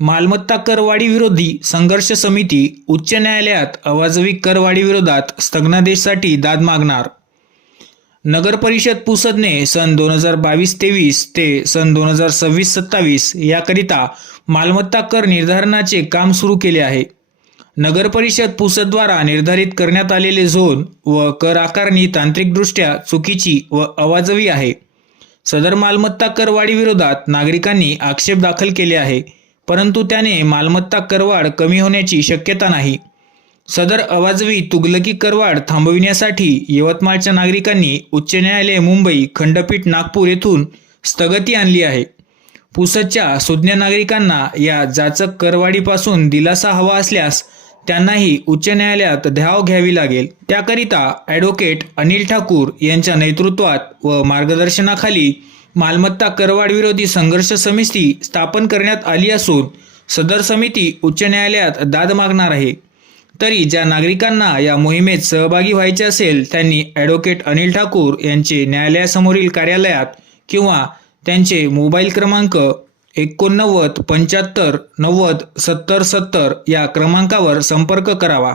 मालमत्ता करवाढी विरोधी संघर्ष समिती उच्च न्यायालयात अवाजवी करवाढी विरोधात स्थगनादेशसाठी दाद मागणार. नगर परिषद पुसदने सन दोन हजार बावीस तेवीस ते सन दोन हजार सव्वीस सत्तावीस याकरिता मालमत्ता कर निर्धारणाचे काम सुरू केले आहे. नगर परिषद पुसदद्वारा निर्धारित करण्यात आलेले झोन व कर आकारणी तांत्रिकदृष्ट्या चुकीची व अवाजवी आहे. सदर मालमत्ता करवाढी विरोधात नागरिकांनी आक्षेप दाखल केले आहे. परंतु त्याने मालमत्ता करवाढ कमी होण्याची शक्यता नाही. सदर अवाजवी तुगलकी करवाढ थांबविण्यासाठी यवतमाळच्या नागरिकांनी उच्च न्यायालय मुंबई खंडपीठ नागपूर येथून स्थगती आणली आहे. पुसदच्या सुज्ञ नागरिकांना या जाचक करवाढीपासून दिलासा हवा असल्यास त्यांनाही उच्च न्यायालयात धाव घ्यावी लागेल. त्याकरिता ॲडव्होकेट अनिल ठाकूर यांच्या नेतृत्वात व मार्गदर्शनाखाली मालमत्ता करवाढ विरोधी संघर्ष समिती स्थापन करण्यात आली असून सदर समिती उच्च न्यायालयात दाद मागणार आहे. तरी ज्या नागरिकांना या मोहिमेत सहभागी व्हायचे असेल त्यांनी ॲडव्होकेट अनिल ठाकूर यांचे न्यायालयासमोरील कार्यालयात किंवा त्यांचे मोबाईल क्रमांक एकोणनव्वद पंच्याहत्तर नव्वद सत्तर सत्तर या क्रमांकावर संपर्क करावा.